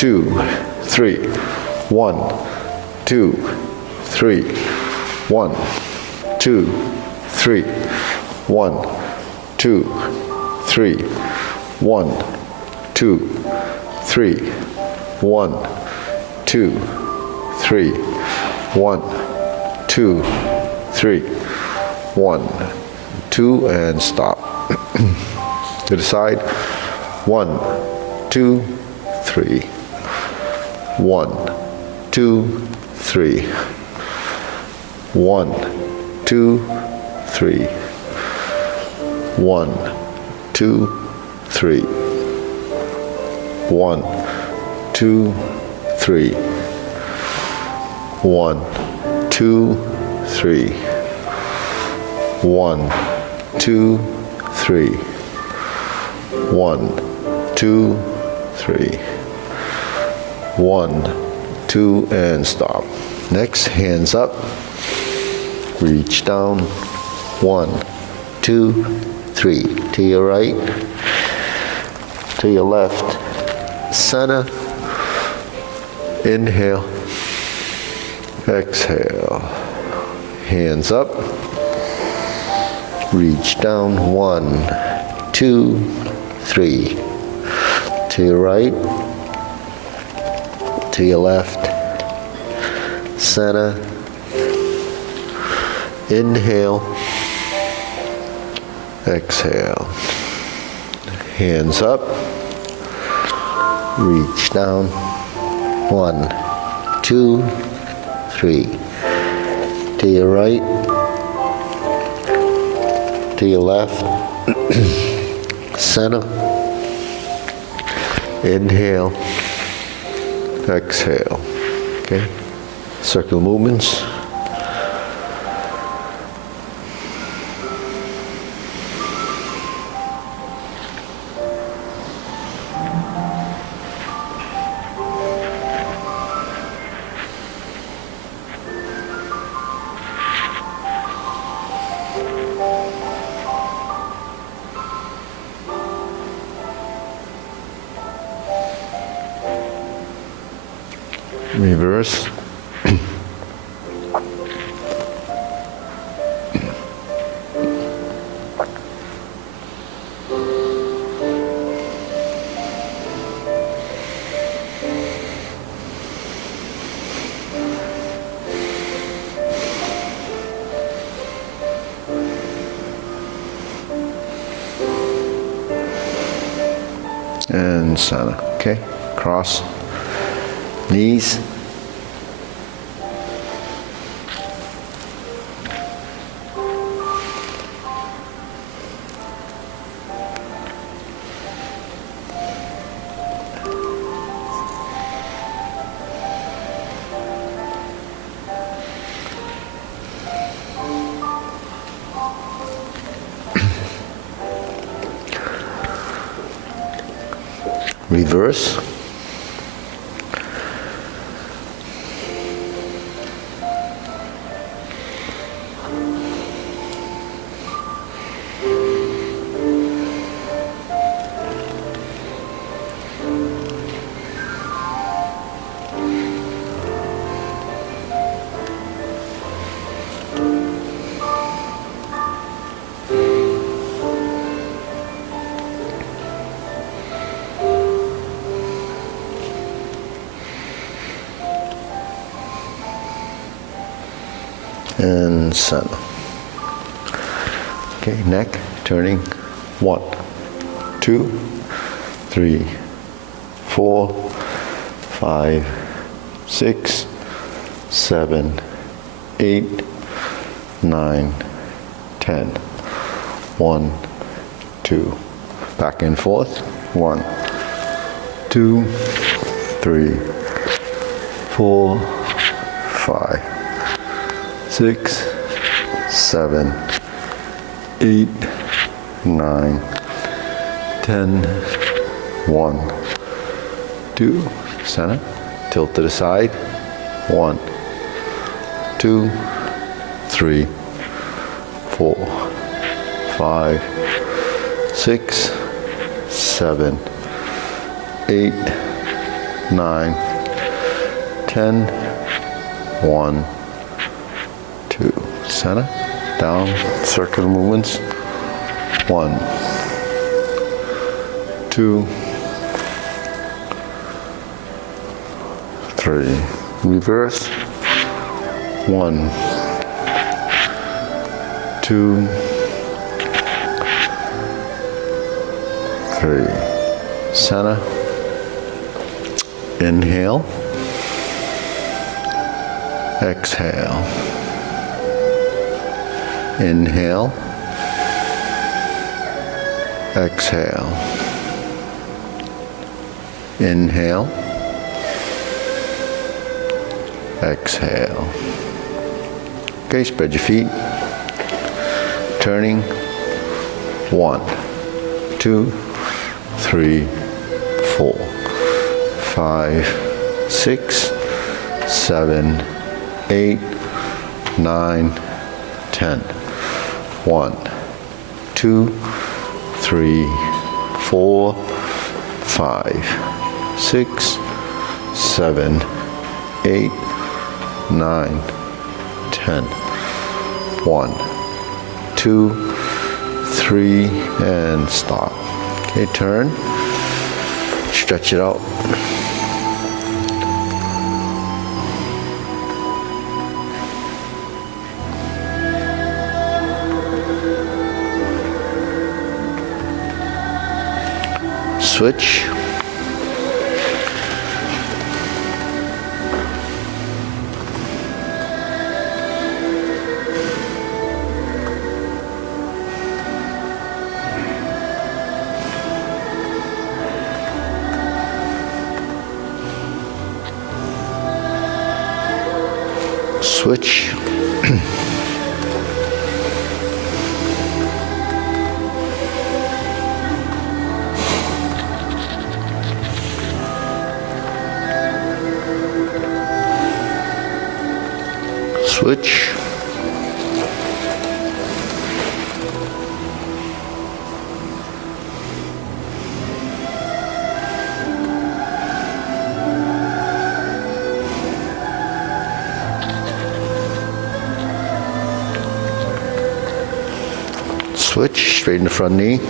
2, 3. 1, 2, 3. 1, 2, 3. 1, 2, 3. 1, 2, 3. 1, 2, 3. 1, 2, 3. 1, 2, and stop. To the side. 1, 2, 3. 1, 2, 3. 1, 2, 3. 1, 2, 3. 1, 2, 3. 1, 2, 3. 1, 2, 3. 1, 2, 3. 1, 2, and stop. Next, hands up. Reach down. 1, 2, 3. To your right. To your left. Center. Inhale. Exhale. Hands up. Reach down. 1, 2, 3. To your right. To your left. Center. Inhale. Exhale. Hands up. Reach down. 1, 2, 3. To your right. To your left. Center. Inhale. Exhale. Okay. Circular movements. Reverse. And center. Okay. Cross. Knees. Reverse. And center. Okay, neck turning. 1, 2, 3, 4, 5, 6, 7, 8, 9, 10. 1, 2. Back and forth. 1, 2, 3, 4, 5. 6, 7, 8, 9, 10, 1, 2, center, tilt to the side, 1, 2, 3, 4, 5, 6, 7, 8, 9, 10, 1, 2. Center, down, circular movements. 1, 2, 3. Reverse. 1, 2, 3. Center. Inhale. Exhale. Inhale. Exhale. Inhale. Exhale. Okay, spread your feet. Turning. 1, 2, 3, 4, 5, 6, 7, 8, 9, 10. 1, 2, 3, 4, 5, 6, 7, 8, 9, 10. 1, 2, 3, and stop. Okay, turn. Stretch it out. Switch. Switch. Switch. Switch, straighten the front knee.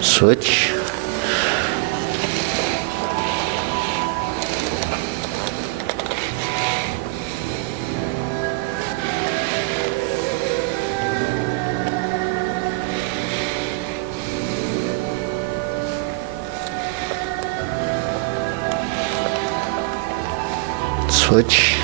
Switch. Switch.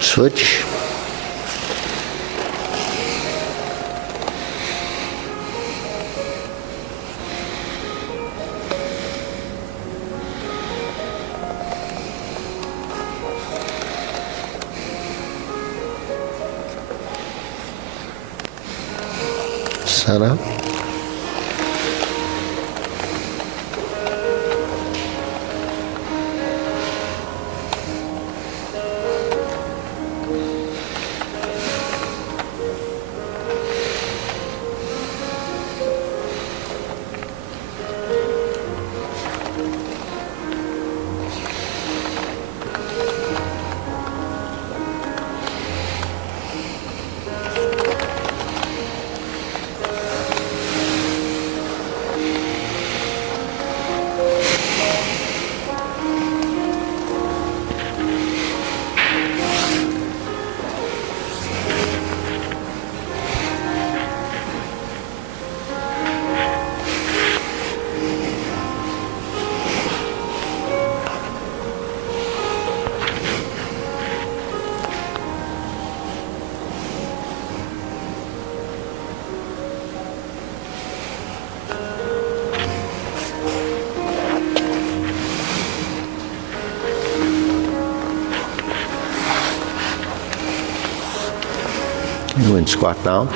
Switch. Set up. And squat down.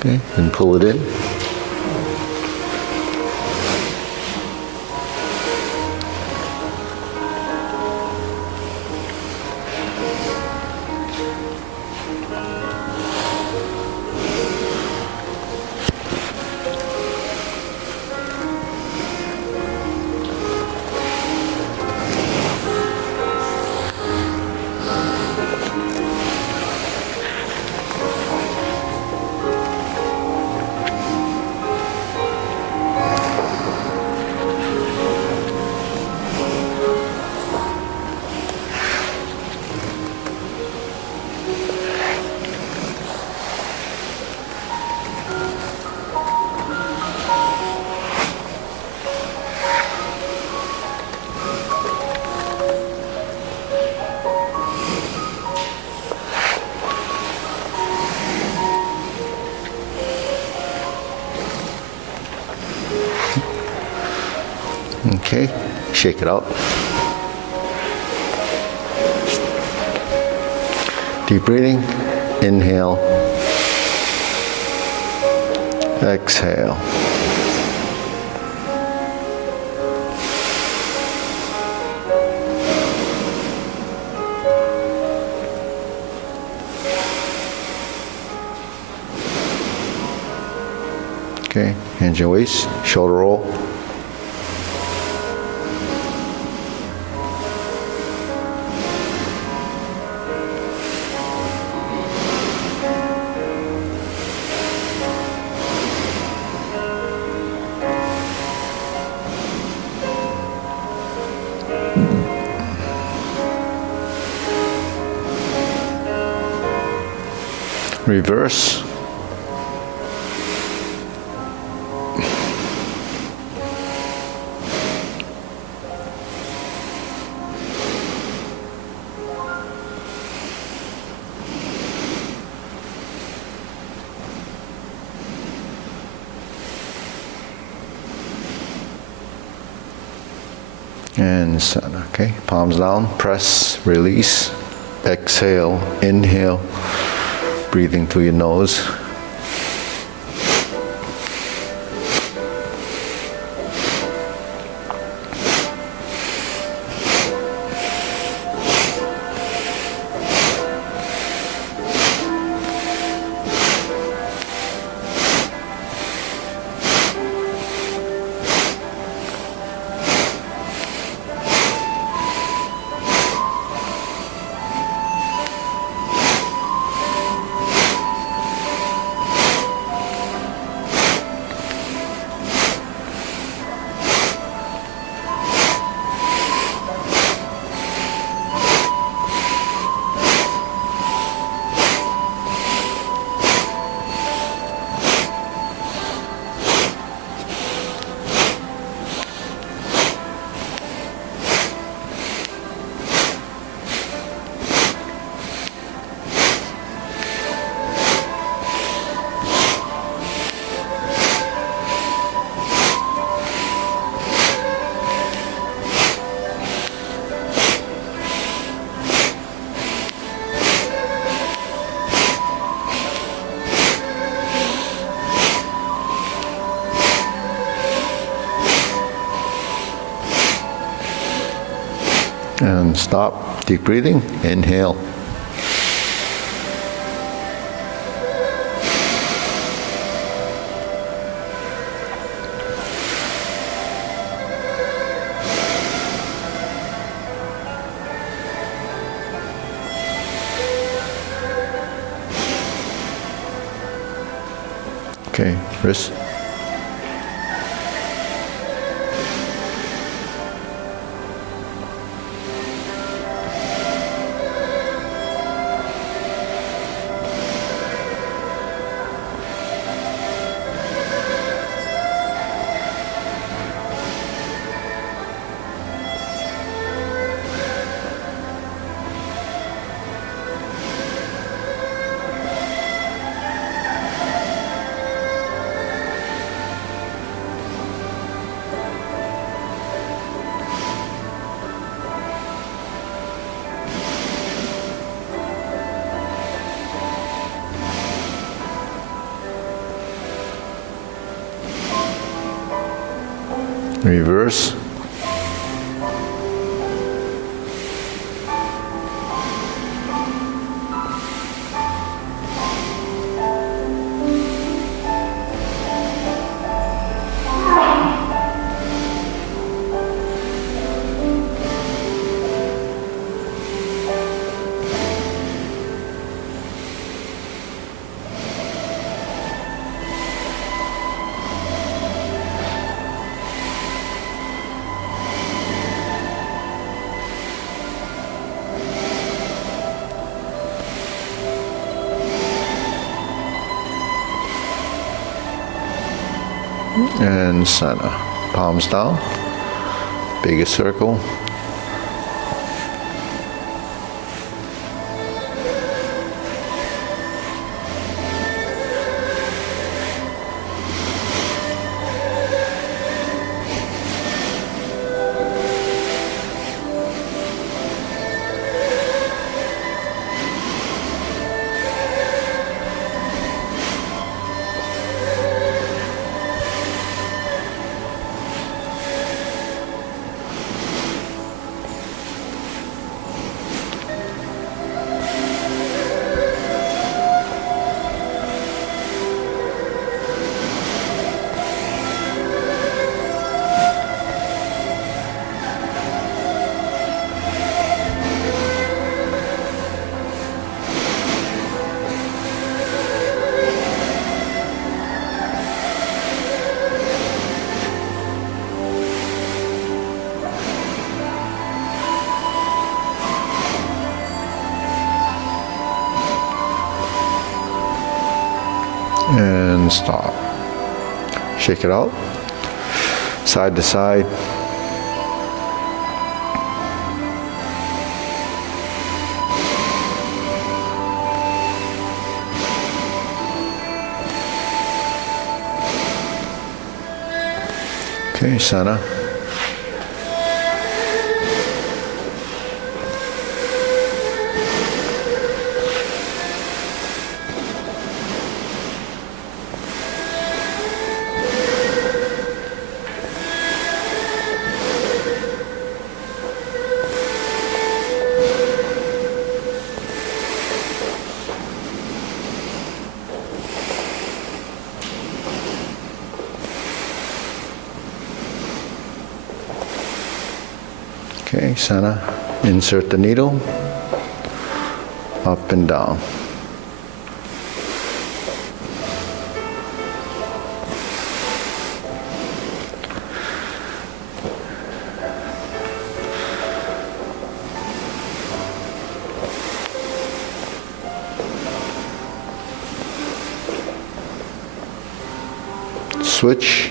Okay, and pull it in. Okay, shake it out. Deep breathing, inhale, exhale. Okay, hands your waist, shoulder roll. Reverse. And center, okay? Palms down, press, release, exhale, inhale, breathing through your nose. And stop. Deep breathing. Inhale. Okay, wrist. Reverse. And center. Palms down. Biggest circle. And stop. Shake it out. Side to side. Okay, center. Okay, center. Insert the needle. Up and down. Switch.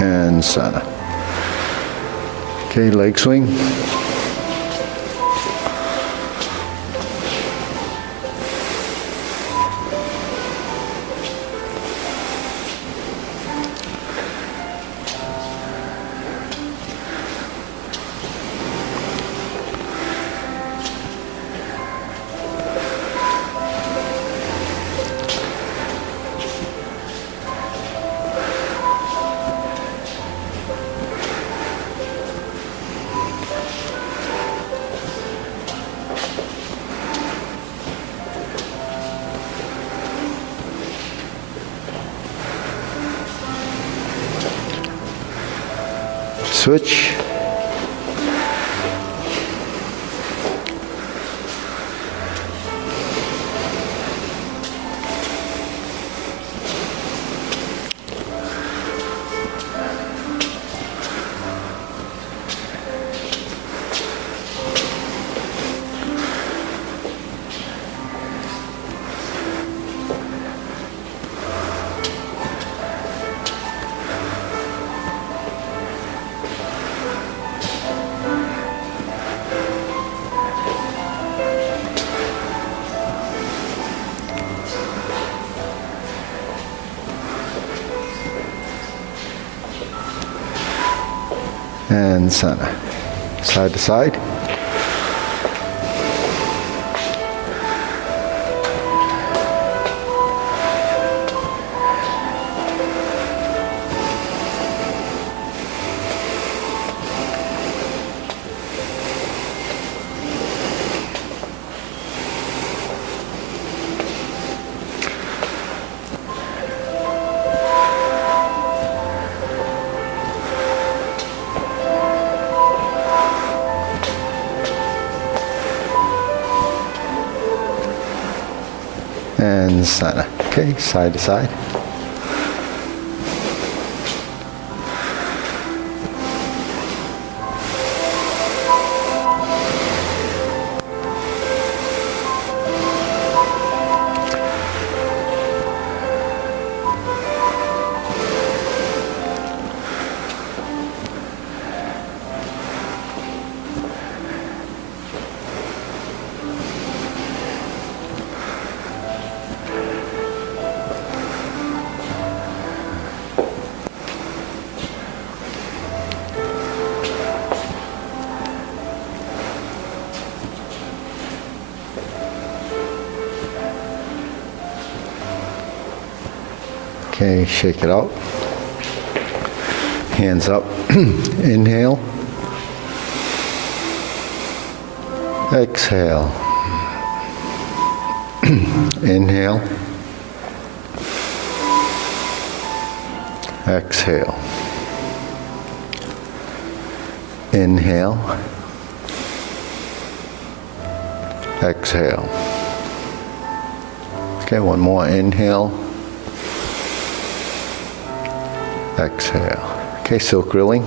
And center. Okay, leg swing. switch. And center, side to side. And center. Okay, side to side. Okay, shake it out. Hands up. Inhale. Exhale. Inhale. Exhale. Inhale. Exhale. Okay, one more. Inhale. Exhale. Okay, silk grilling.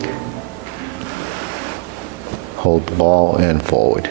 Hold the ball and forward.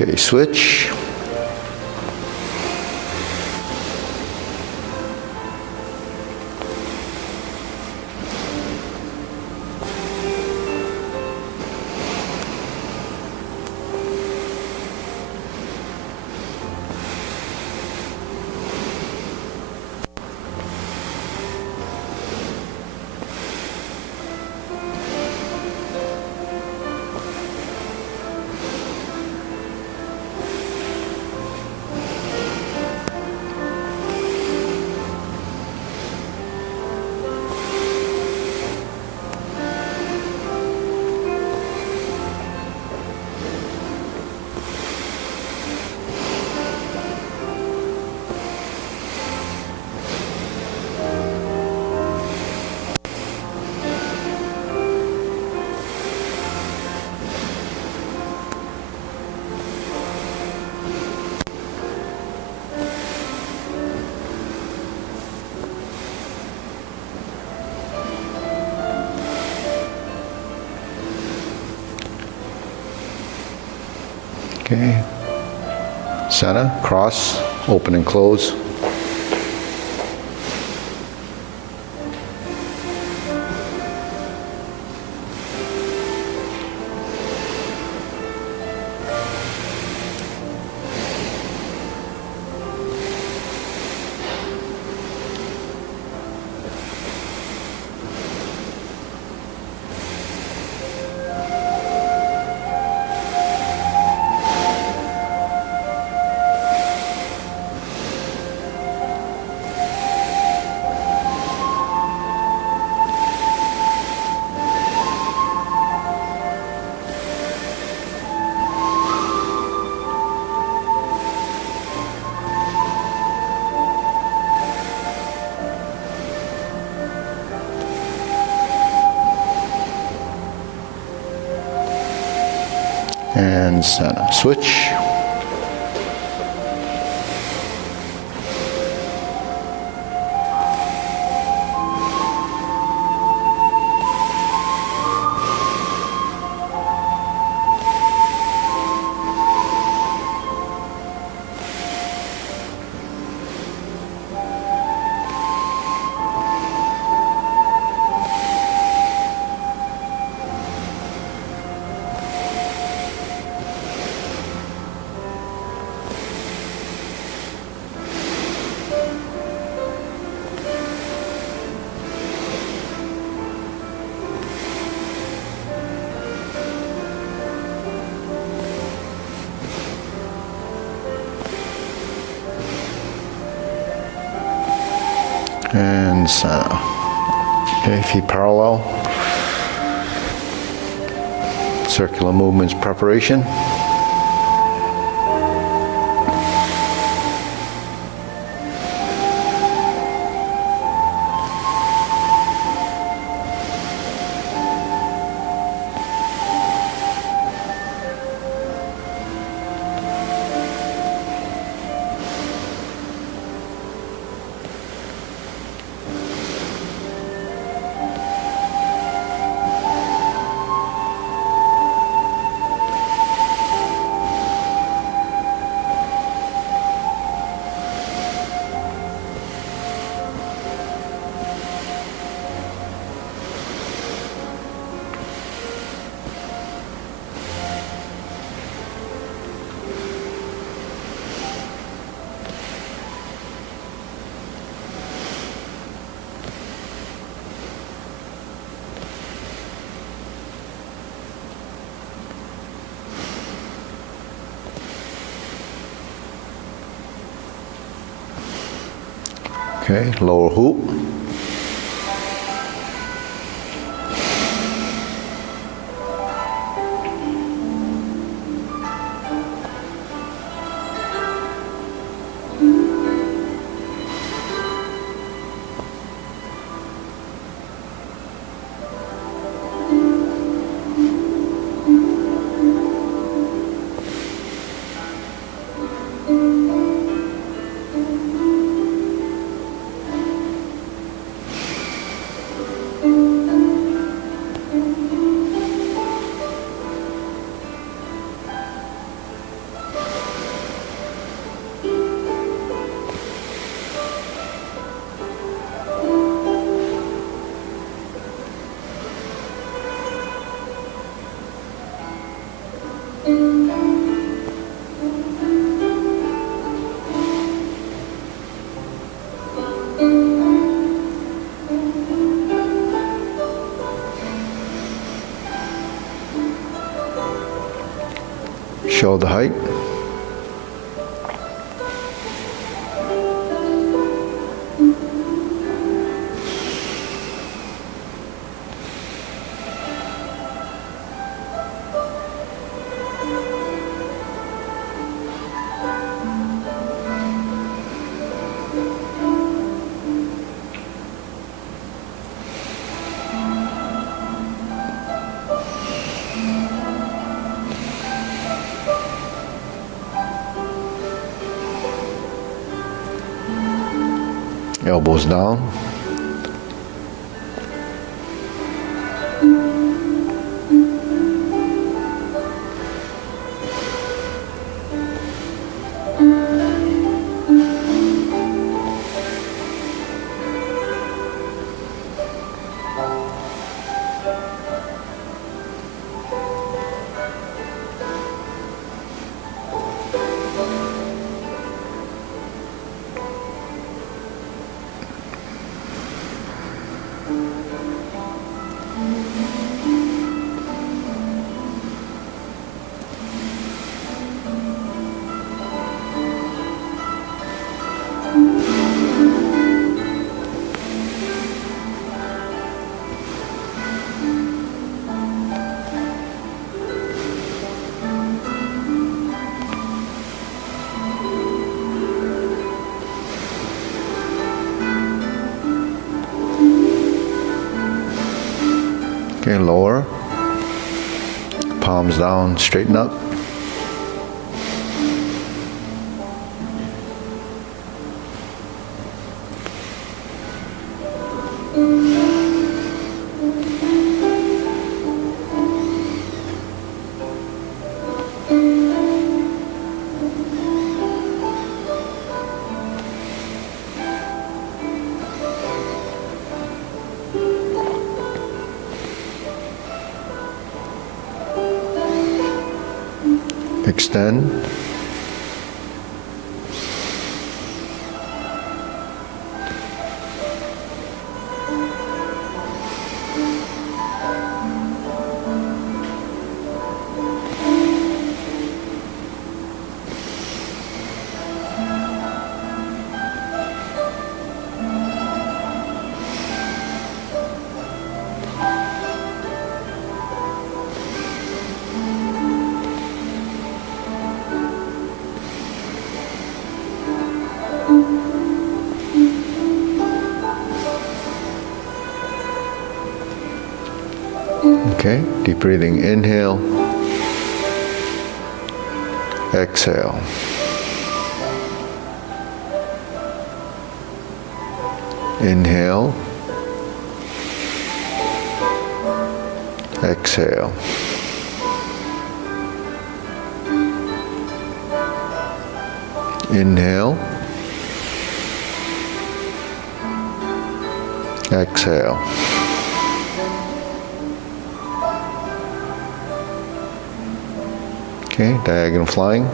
Okay, switch. Okay. Center, cross, open and close. And center. Switch. And center. Okay, feet parallel. Circular movements preparation. Okay, lower hoop. Shoulder height. Elbows down. Okay, lower. Palms down, straighten up. Extend. Okay, deep breathing, inhale, exhale. Inhale, exhale. Inhale, exhale. Okay, diagonal flying.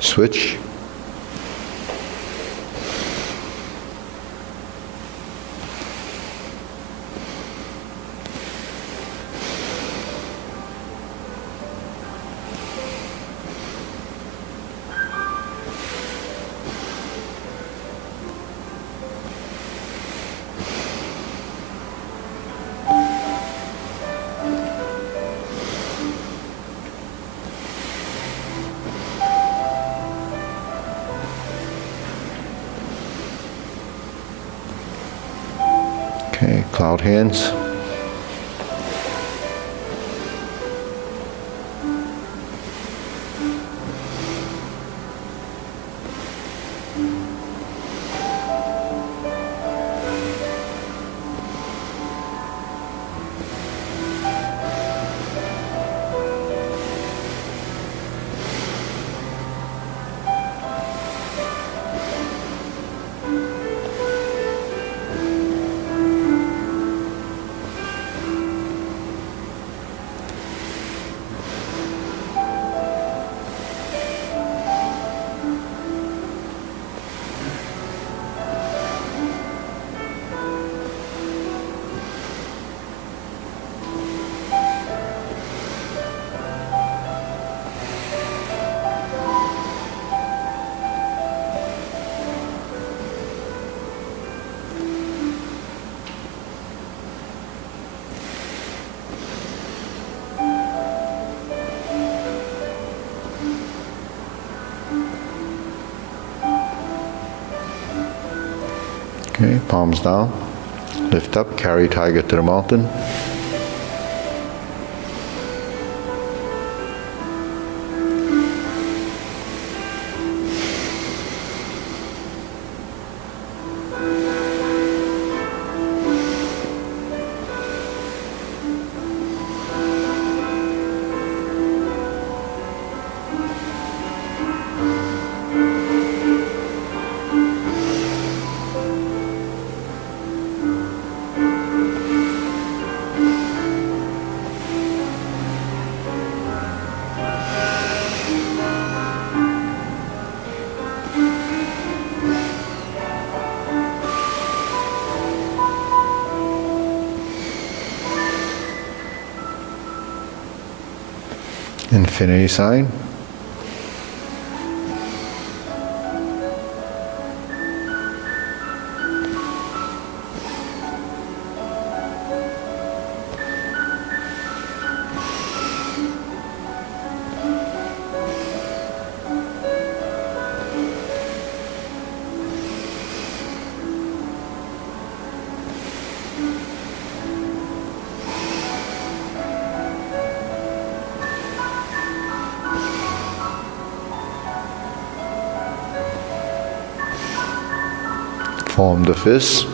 Switch. Okay, cloud hands. Okay, palms down. Lift up, carry tiger to the mountain. Infinity sign. Form the fist.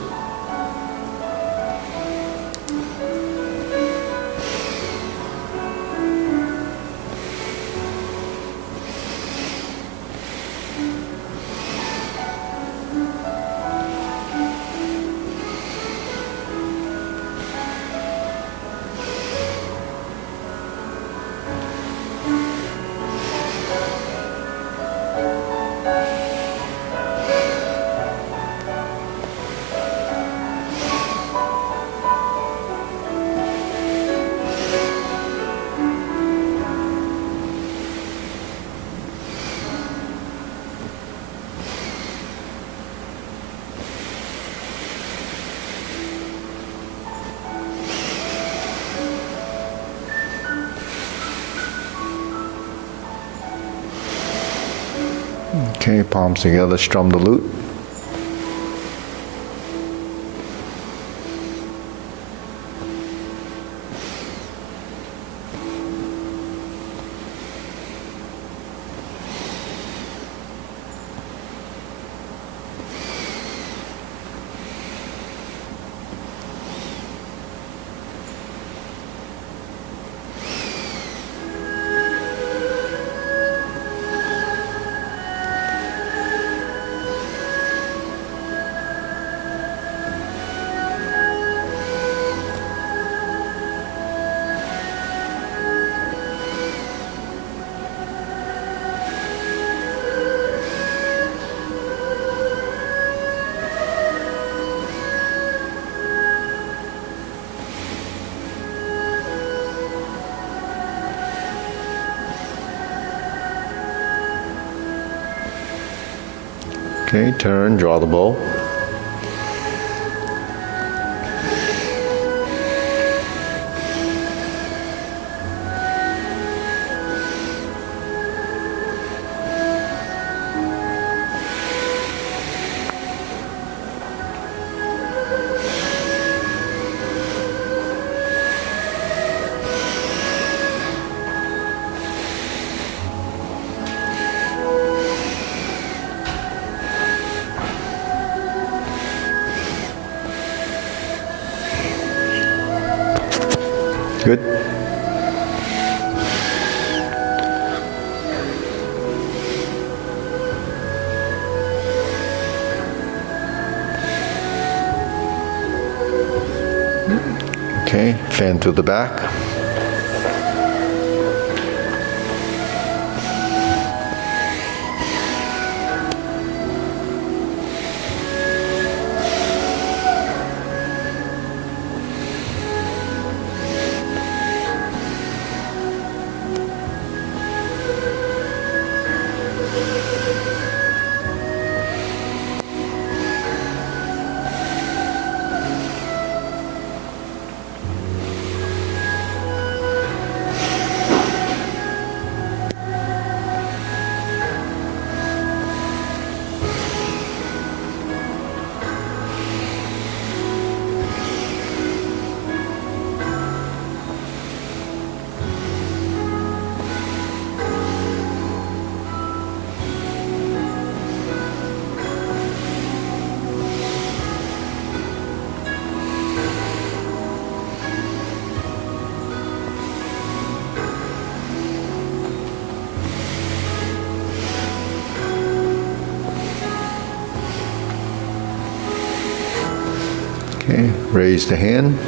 Okay, palms together, strum the lute. Okay, turn, draw the bow. Good. Okay, fan to the back. Okay, raise the hand.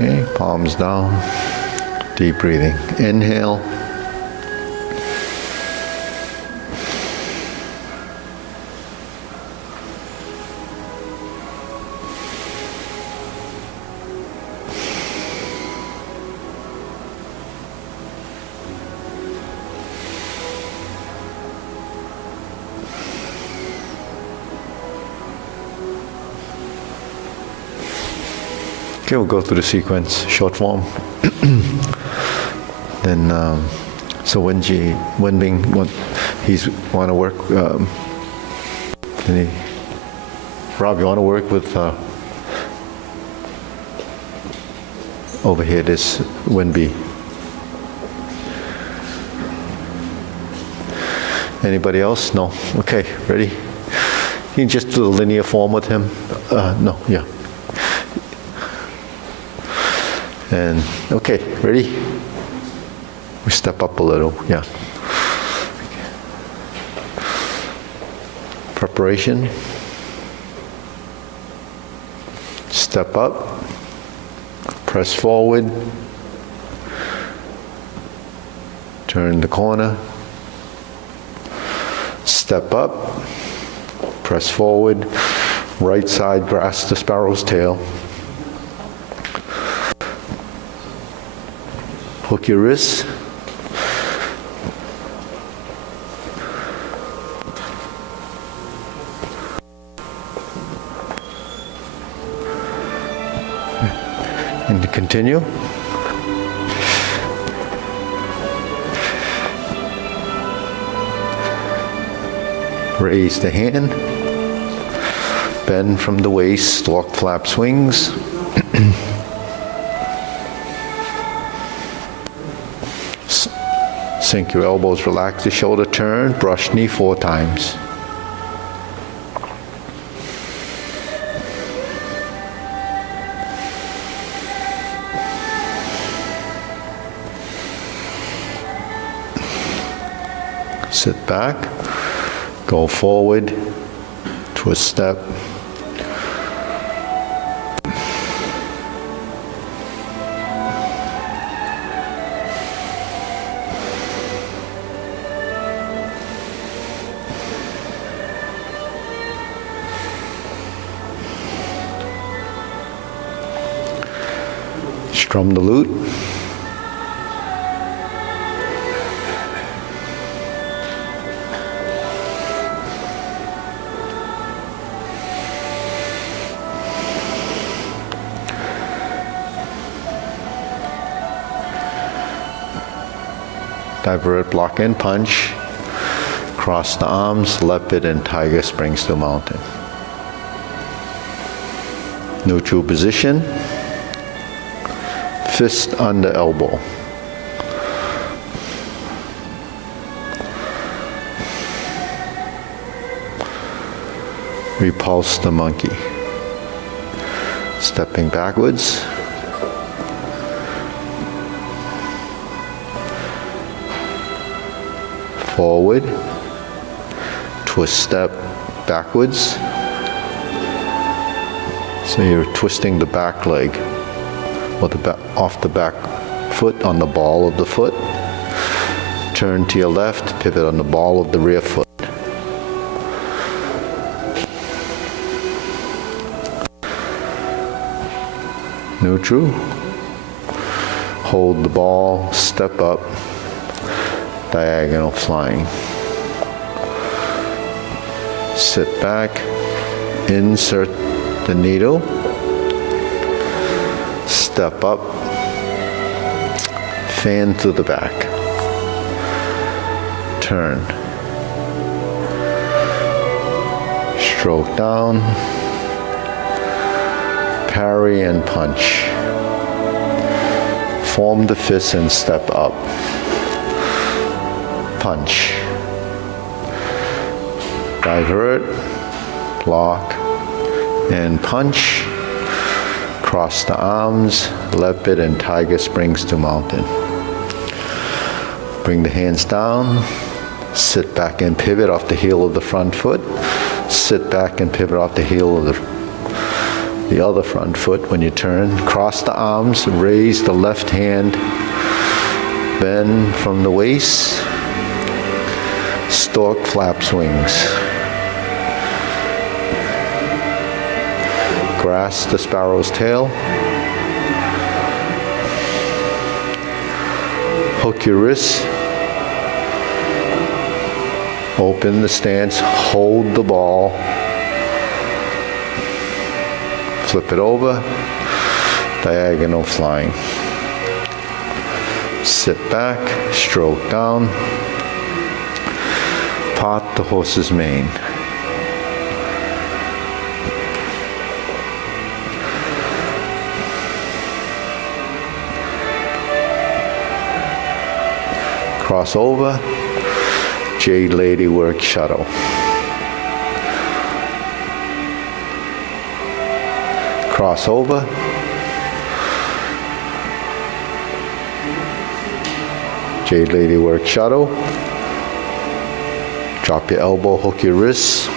Okay, palms down. Deep breathing. Inhale. Okay, we'll go through the sequence, short form. Then, so Wenbing, he's want to work. Rob, you want to work with over here? This Wenbi. Anybody else? No. Okay, ready? You can just do the linear form with him. No, yeah. And okay, ready? We step up a little, yeah. Preparation. Step up. Press forward. Turn the corner. Step up. Press forward. Right side, grasp the sparrow's tail. Hook your wrists. And continue. Raise the hand. Bend from the waist, stalk flap swings. Sink your elbows, relax the shoulder, turn, brush knee 4 times. Sit back, go forward, twist step. Strum the lute. Divert, block and punch. Cross the arms, leopard and tiger springs to mountain. Neutral position. Fist under elbow. Repulse the monkey. Stepping backwards. Forward. Twist step backwards. So you're twisting the back leg. Or off the back foot on the ball of the foot. Turn to your left, pivot on the ball of the rear foot. Neutral. Hold the ball, step up, diagonal flying. Sit back, insert the needle. Step up, fan to the back, turn, stroke down, parry and punch, form the fist and step up, punch, divert, block and punch. Cross the arms, leopard and tiger springs to mountain. Bring the hands down, sit back and pivot off the heel of the front foot, sit back and pivot off the heel of the the other front foot when you turn. Cross the arms, raise the left hand, bend from the waist, stork flap swings. Grasp the sparrow's tail. Hook your wrists. Open the stance, hold the ball. Flip it over, diagonal flying. Sit back, stroke down. Part the horse's mane. Cross over, Jade Lady work shuttle. Cross over. Jade Lady work shuttle. Drop your elbow, hook your wrists.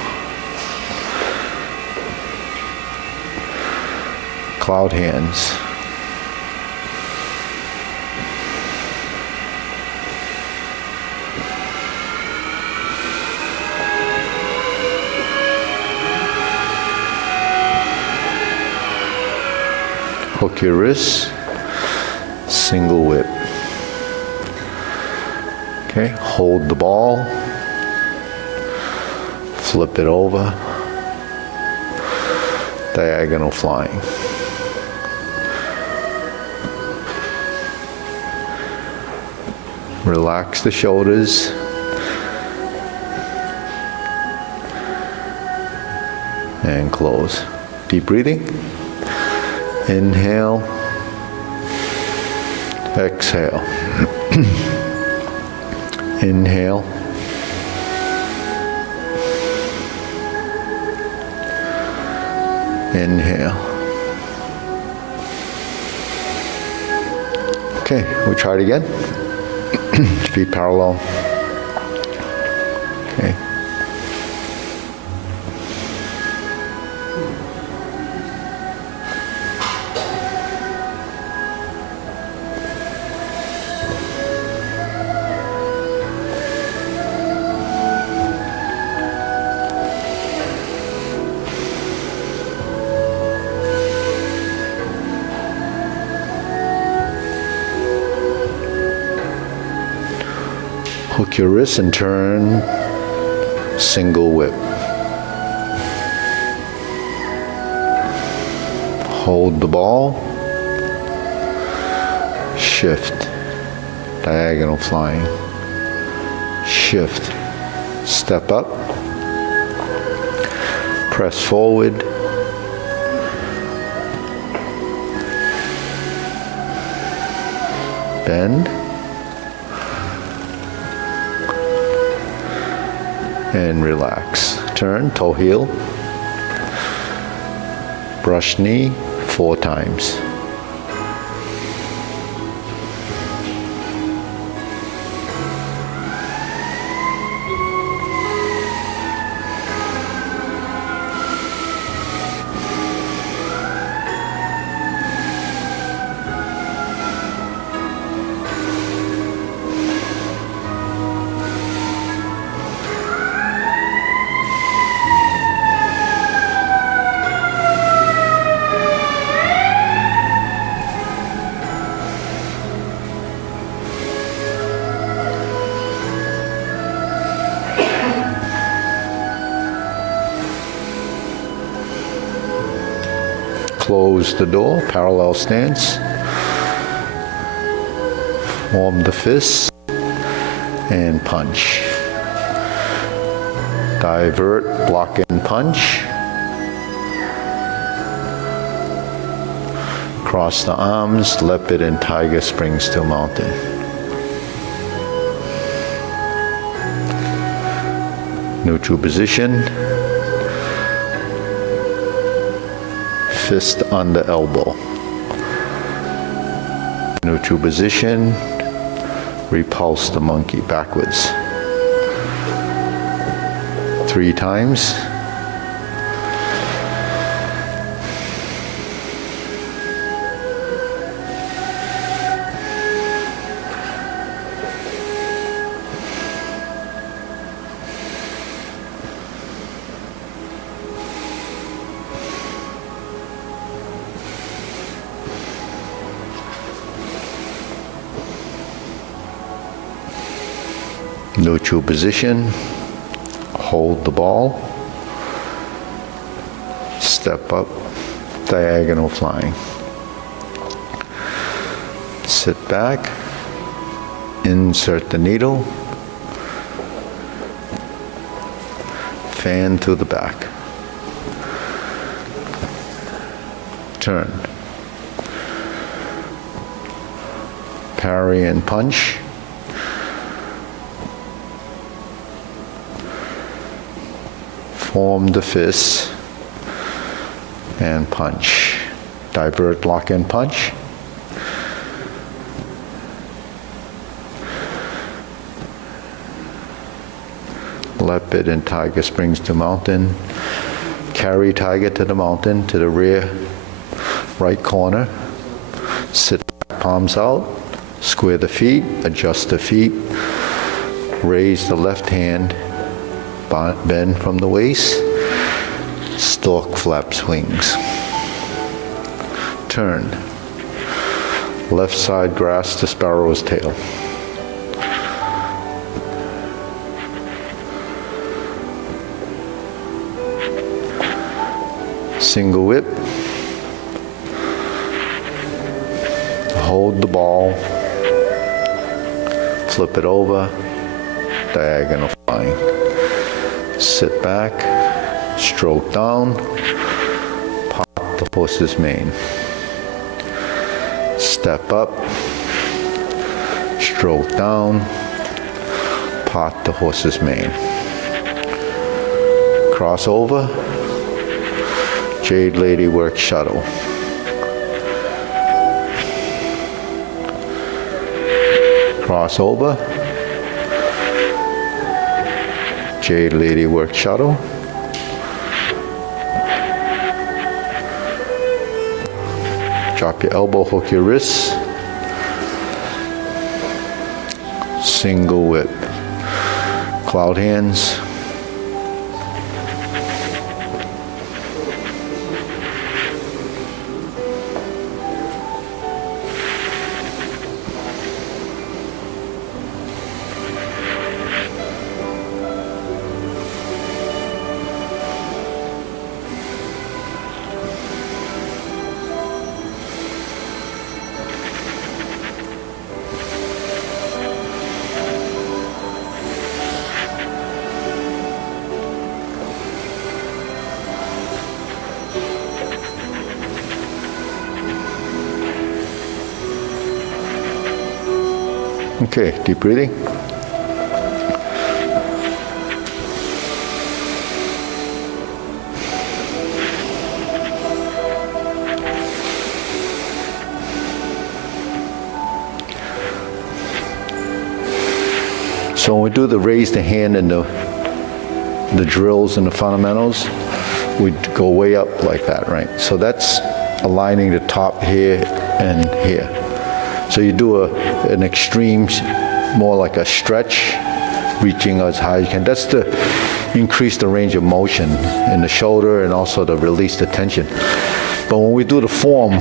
Cloud hands. Hook your wrists, single whip. Okay, hold the ball, flip it over, diagonal flying. Relax the shoulders. And close. Deep breathing. Inhale, exhale. Inhale, inhale. Okay, we'll try it again. Feet parallel. Okay. Hook your wrist and turn, single whip. Hold the ball, shift, diagonal flying, shift, step up, press forward, bend, and relax. Turn, toe heel, brush knee 4 times. Close the door, parallel stance. Form the fists and punch. Divert, block and punch. Cross the arms, leopard and tiger spring still mounted. Neutral position. Fist under elbow. Neutral position. Repulse the monkey backwards. 3 times. Neutral position. Hold the ball. Step up, diagonal flying. Sit back. Insert the needle. Fan to the back. Turn. Parry and punch. Form the fist and punch. Divert, block, and punch. Leopard and tiger springs to mountain. Carry tiger to the mountain, to the rear right corner. Sit back, palms out. Square the feet, adjust the feet. Raise the left hand, bend from the waist. Stork flaps wings. Turn. Left side grasp the sparrow's tail. Single whip. Hold the ball. Flip it over. Diagonal flying. Sit back. Stroke down. Pop the horse's mane. Step up. Stroke down. Pot the horse's mane. Cross over. Jade Lady work shuttle. Cross over. Jade Lady work shuttle. Drop your elbow, hook your wrists. Single whip. Cloud hands. Okay, deep breathing. So when we do the raise the hand and the drills and the fundamentals, we go way up like that, right? So that's aligning the top here and here. So you do an extreme, more like a stretch, reaching as high as you can. That's to increase the range of motion in the shoulder and also to release the tension. But when we do the form,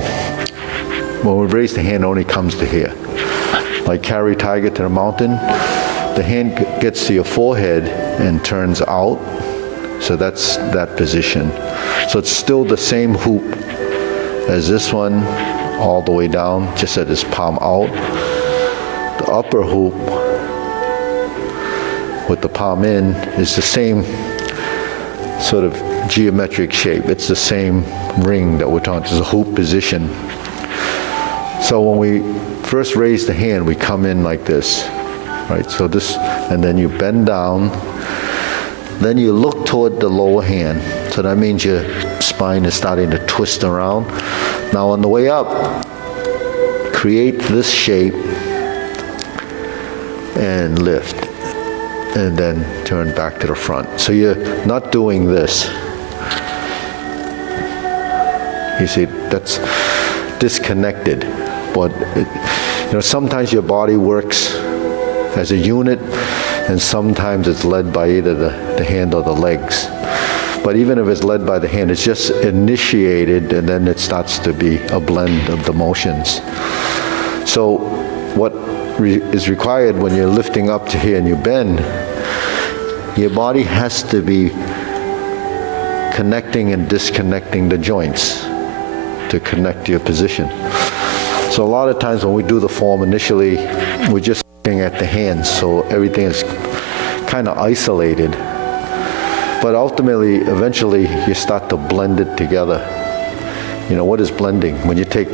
when we raise the hand, it only comes to here. Like carry tiger to the mountain, the hand gets to your forehead and turns out. So that's that position. So it's still the same hoop as this one, all the way down, just that it's palm out. The upper hoop with the palm in is the same sort of geometric shape. It's the same ring that we're talking. It's a hoop position. So when we first raise the hand, we come in like this, right? So this, and then you bend down. Then you look toward the lower hand. So that means your spine is starting to twist around. Now on the way up, create this shape and lift, and then turn back to the front. So you're not doing this. You see, that's disconnected. But sometimes your body works as a unit, and sometimes it's led by either the hand or the legs. But even if it's led by the hand, it's just initiated, and then it starts to be a blend of the motions. So what is required when you're lifting up to here and you bend, your body has to be connecting and disconnecting the joints to connect your position. So a lot of times when we do the form initially, we're just looking at the hands, so everything is kind of isolated. But ultimately, eventually, you start to blend it together. You know, what is blending? When you take,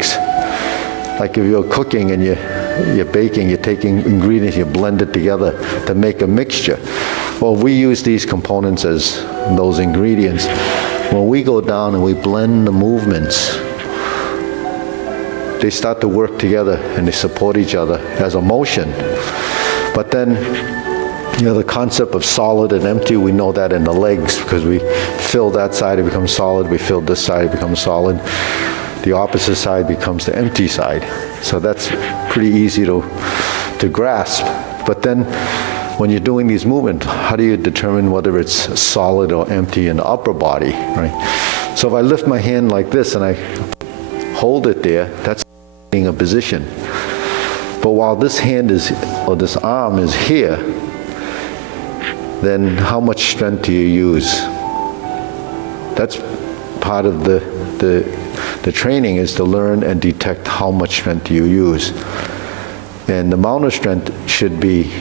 like if you're cooking and you're baking, you're taking ingredients, you blend it together to make a mixture. Well, we use these components as those ingredients. When we go down and we blend the movements, they start to work together and they support each other as a motion. But then, you know, the concept of solid and empty, we know that in the legs because we fill that side, it becomes solid. We fill this side, it becomes solid. The opposite side becomes the empty side. So that's pretty easy to grasp. But then when you're doing these movements, how do you determine whether it's solid or empty in the upper body, right? So if I lift my hand like this and I hold it there, that's a position. But while this hand is, or this arm is here, then how much strength do you use? That's part of the training, is to learn and detect how much strength you use. And the amount of strength should be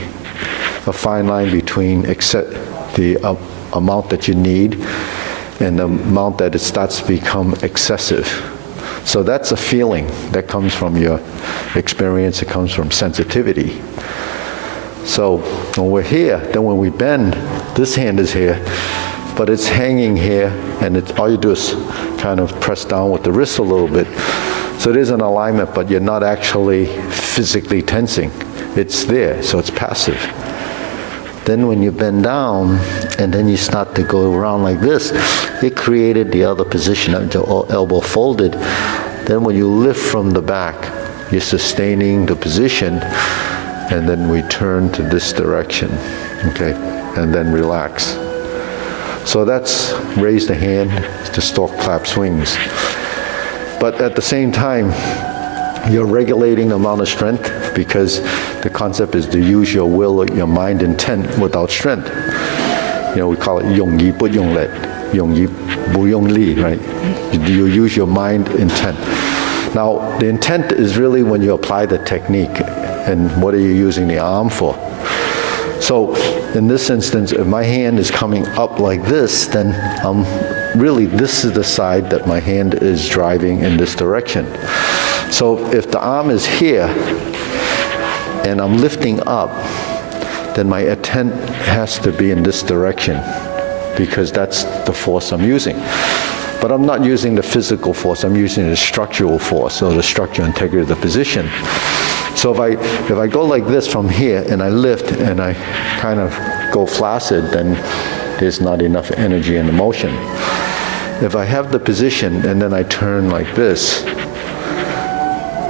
a fine line between the amount that you need and the amount that it starts to become excessive. So that's a feeling that comes from your experience, it comes from sensitivity. So when we're here, then when we bend, this hand is here, but it's hanging here, and all you do is kind of press down with the wrist a little bit. So it is an alignment, but you're not actually physically tensing. It's there, so it's passive. Then when you bend down, and then you start to go around like this, it created the other position, elbow folded. Then when you lift from the back, you're sustaining the position, and then we turn to this direction, okay? And then relax. So that's raise the hand to stork clap swings. But at the same time, you're regulating the amount of strength, because the concept is to use your will, your mind intent without strength. You know, we call it 用意不用力, 用意不用力, right? You use your mind intent. Now, the intent is really when you apply the technique, and what are you using the arm for? So in this instance, if my hand is coming up like this, then really this is the side that my hand is driving in this direction. So if the arm is here and I'm lifting up, then my intent has to be in this direction, because that's the force I'm using. But I'm not using the physical force, I'm using the structural force, or the structural integrity of the position. So if I go like this from here and I lift and I kind of go flaccid, then there's not enough energy in the motion. If I have the position and then I turn like this,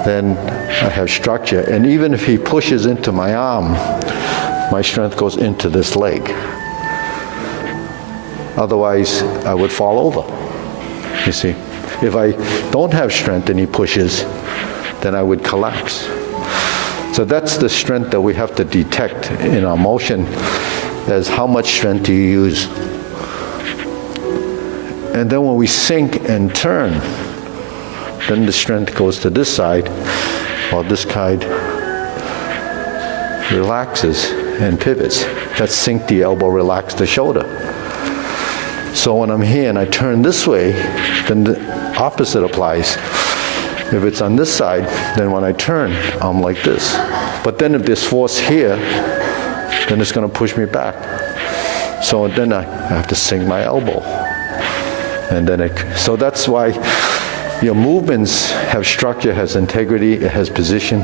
then I have structure. And even if he pushes into my arm, my strength goes into this leg. Otherwise, I would fall over, you see. If I don't have strength and he pushes, then I would collapse. So that's the strength that we have to detect in our motion, as how much strength do you use. And then when we sink and turn, then the strength goes to this side, while this side relaxes and pivots. That's sink the elbow, relax the shoulder. So when I'm here and I turn this way, then the opposite applies. If it's on this side, then when I turn, I'm like this. But then if there's force here, then it's going to push me back. So then I have to sink my elbow. And then so that's why your movements have structure, has integrity, it has position.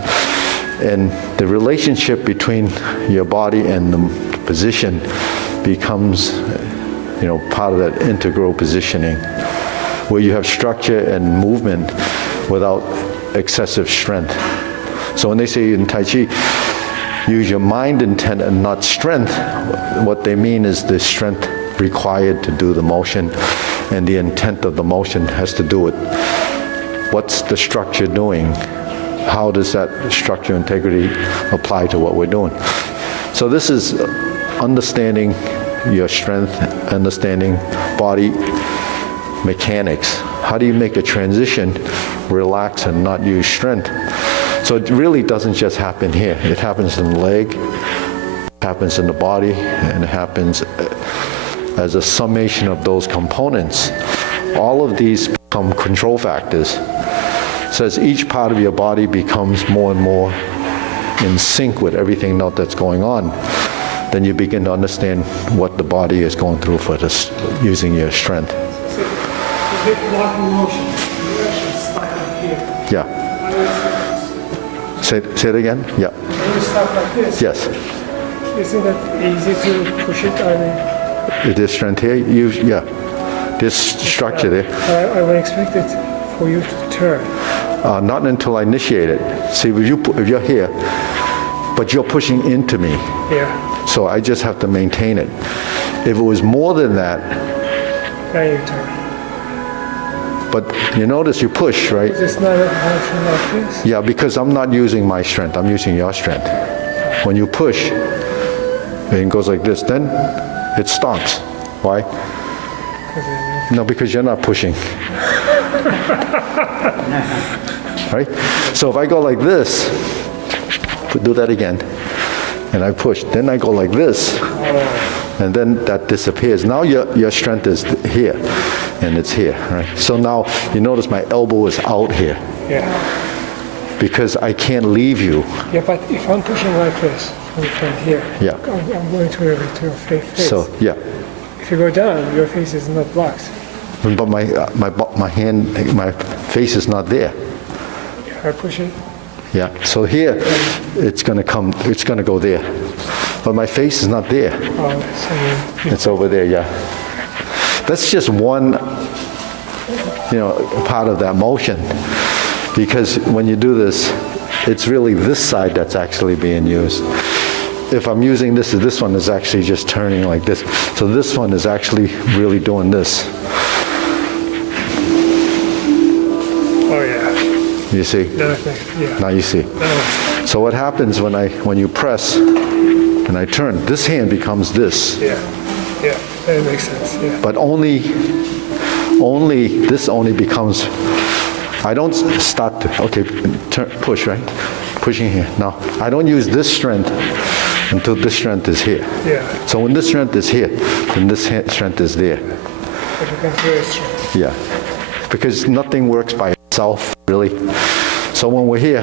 And the relationship between your body and the position becomes, you know, part of that integral positioning, where you have structure and movement without excessive strength. So when they say in Tai Chi, use your mind intent and not strength, what they mean is the strength required to do the motion, and the intent of the motion has to do with what's the structure doing how does that structure integrity apply to what we're doing? So this is understanding your strength, understanding body mechanics. How do you make a transition, relax and not use strength? So it really doesn't just happen here. It happens in the leg, it happens in the body, and it happens as a summation of those components. All of these become control factors. So as each part of your body becomes more and more in sync with everything else that's going on, then you begin to understand what the body is going through for this, using your strength. So you get blocking motion. You actually stop like here. Yeah. Say it again? Yeah. When you stop like this. Yes. Isn't it easy to push it? I mean, Is there strength here? Yeah. There's structure there. I would expect it for you to turn. Not until I initiate it. See, if you're here, but you're pushing into me. Yeah. So I just have to maintain it. If it was more than that, Now you turn. but you notice you push, right? It's not a motion like this. Yeah, because I'm not using my strength, I'm using your strength. When you push, and it goes like this, then it stops. Why? No, because you're not pushing. Right? So if I go like this, do that again, and I push, then I go like this, and then that disappears. Now your strength is here, and it's here, right? So now you notice my elbow is out here, Yeah. because I can't leave you. Yeah, but if I'm pushing like this from here, Yeah. I'm going to your face. So, yeah. If you go down, your face is not blocked. But my hand, my face is not there. If I push it, Yeah. So here, it's going to go there. But my face is not there. so It's over there, yeah. That's just one, part of that motion. Because when you do this, it's really this side that's actually being used. If I'm using this one is actually just turning like this. So this one is actually really doing this. oh yeah. You see? Yeah. Now you see. So what happens when you press and I turn, this hand becomes this. Yeah. Yeah. That makes sense. Yeah. But this only becomes, I don't start to, okay, push, right? Pushing here. Now, I don't use this strength until this strength is here. Yeah. So when this strength is here, then this strength is there. It becomes very strong. Yeah. Because nothing works by itself, really. So when we're here,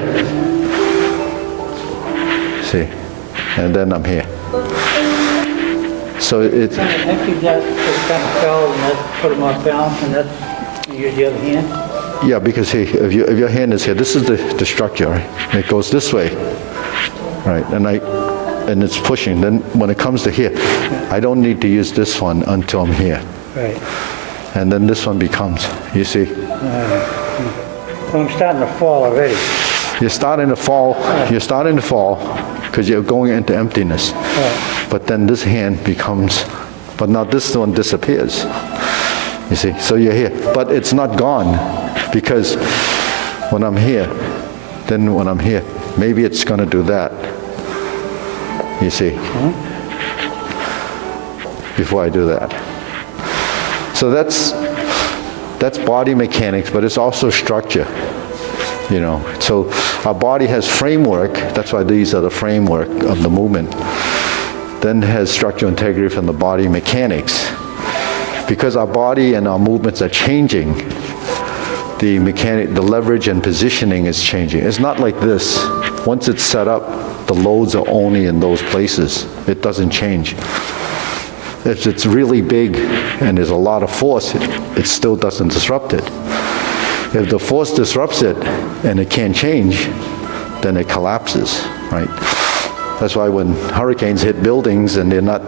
see, and then I'm here. So it's, If you got kind of fell and that put them off balance and that you use the other hand? yeah, because see, if your hand is here, this is the structure, right? And it goes this way, right? And it's pushing. Then when it comes to here, I don't need to use this one until I'm here. Right. And then this one becomes, you see? Well, I'm starting to fall already. You're starting to fall because you're going into emptiness. But then this hand becomes, but now this one disappears. You see, so you're here. But it's not gone because when I'm here, then when I'm here, maybe it's going to do that. You see? Before I do that. So that's body mechanics, but it's also structure. So our body has framework, that's why these are the framework of the movement. Then has structural integrity from the body mechanics. Because our body and our movements are changing, the leverage and positioning is changing. It's not like this. Once it's set up, the loads are only in those places. It doesn't change. If it's really big and there's a lot of force, it still doesn't disrupt it. If the force disrupts it and it can't change, then it collapses, right? That's why when hurricanes hit buildings and they're not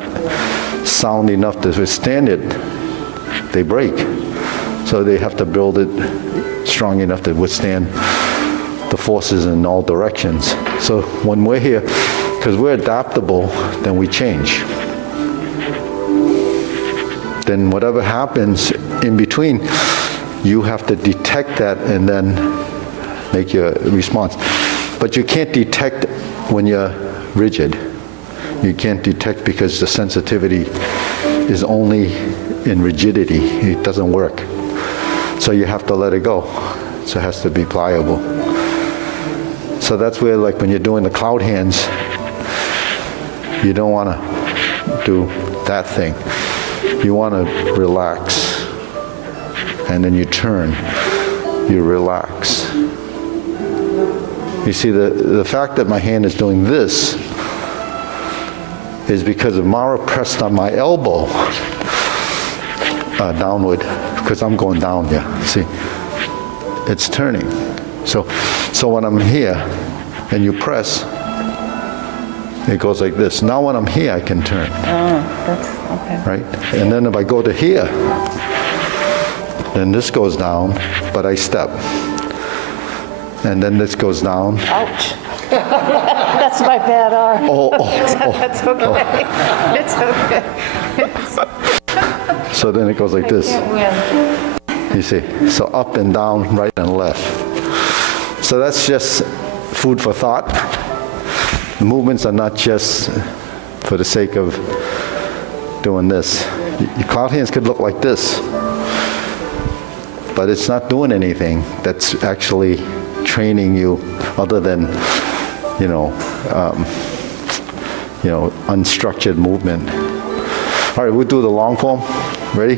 sound enough to withstand it, they break. So they have to build it strong enough to withstand the forces in all directions. So when we're here, because we're adaptable, then we change. Then whatever happens in between, you have to detect that and then make your response. But you can't detect when you're rigid. You can't detect because the sensitivity is only in rigidity. It doesn't work. So you have to let it go. So it has to be pliable. So that's where, like, when you're doing the cloud hands, you don't want to do that thing. You want to relax. And then you turn. You relax. You see, the fact that my hand is doing this is because if Mara pressed on my elbow downward, because I'm going down here, see, it's turning. So when I'm here and you press, it goes like this. Now when I'm here, I can turn. Oh, that's okay. Right? And then if I go to here, then this goes down, but I step. And then this goes down. Ouch. That's my bad arm. That's okay. It's okay. So then it goes like this. Can't win. You see, so up and down, right and left. So that's just food for thought. The movements are not just for the sake of doing this. Your cloud hands could look like this, but it's not doing anything that's actually training you other than, unstructured movement. All right, we'll do the long form. Ready?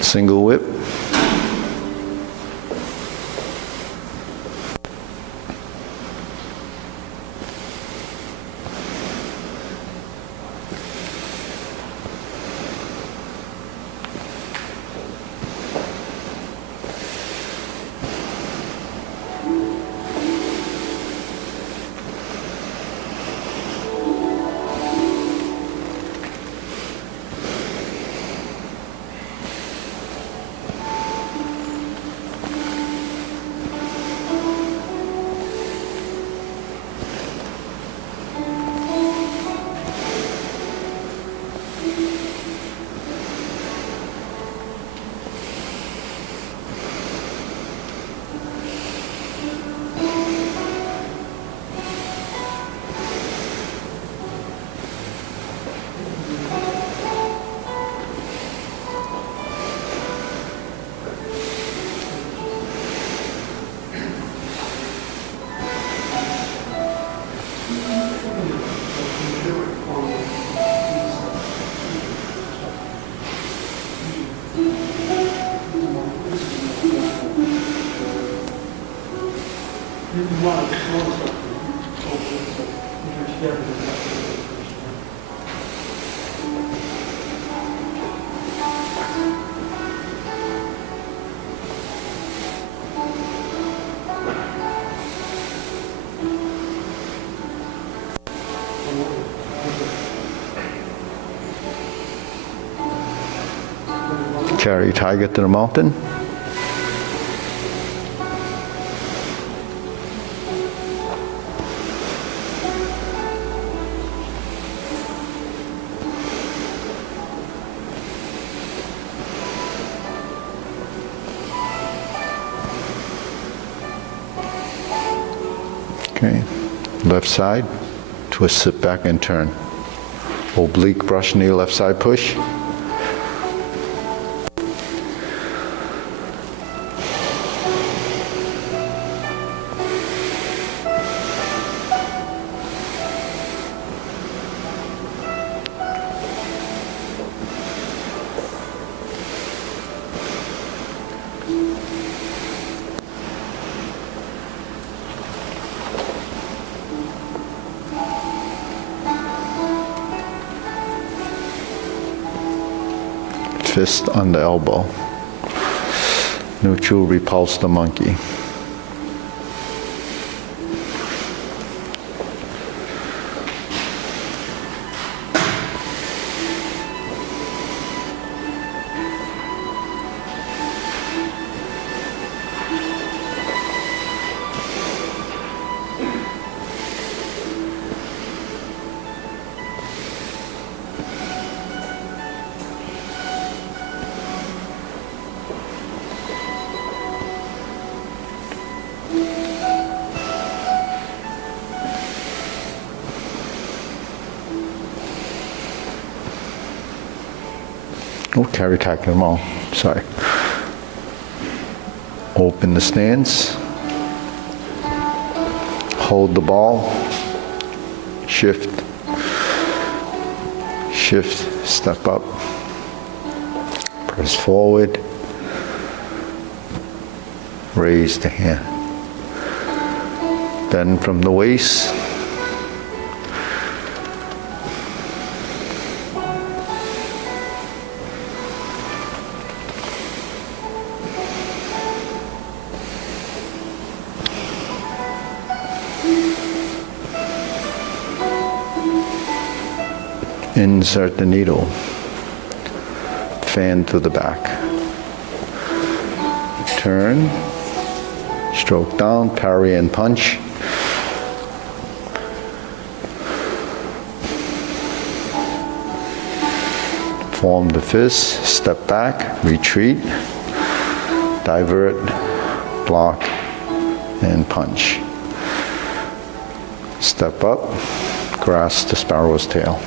Single whip. Carry tiger to the mountain. Okay, left side, twist, sit back and turn. Oblique brush knee, left side push. Fist on the elbow. Neutral, repulse the monkey. Oh, carry tack them all. Sorry. Open the stance. Hold the ball. Shift. Shift. Step up. Press forward. Raise the hand. Bend from the waist. Insert the needle. Fan to the back. Turn. Stroke down, parry and punch. Form the fist, step back, retreat, divert, block, and punch. Step up, grasp the sparrow's tail.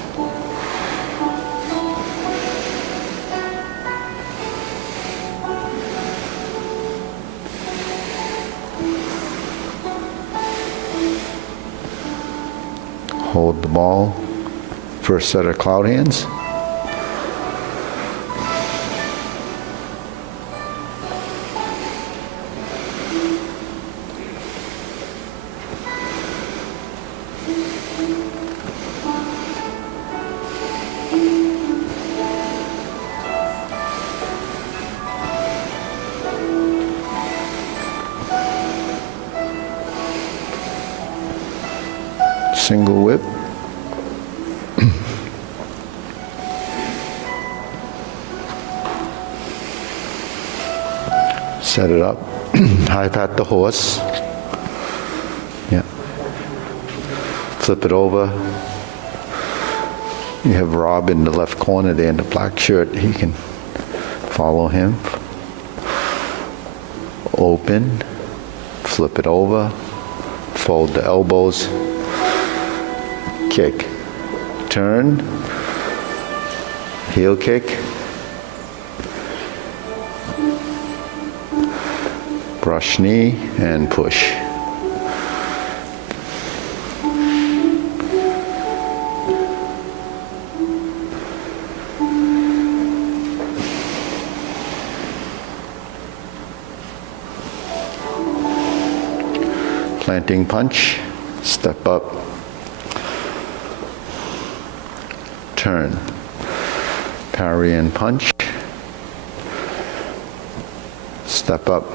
Hold the ball. First set of cloud hands. Single whip. Set it up. High pat the horse. Yeah. Flip it over. You have Rob in the left corner there in the black shirt. He can follow him. Open. Flip it over. Fold the elbows. Kick. Turn. Heel kick. Brush knee and push. Planting punch. Step up. Turn. Parry and punch. Step up.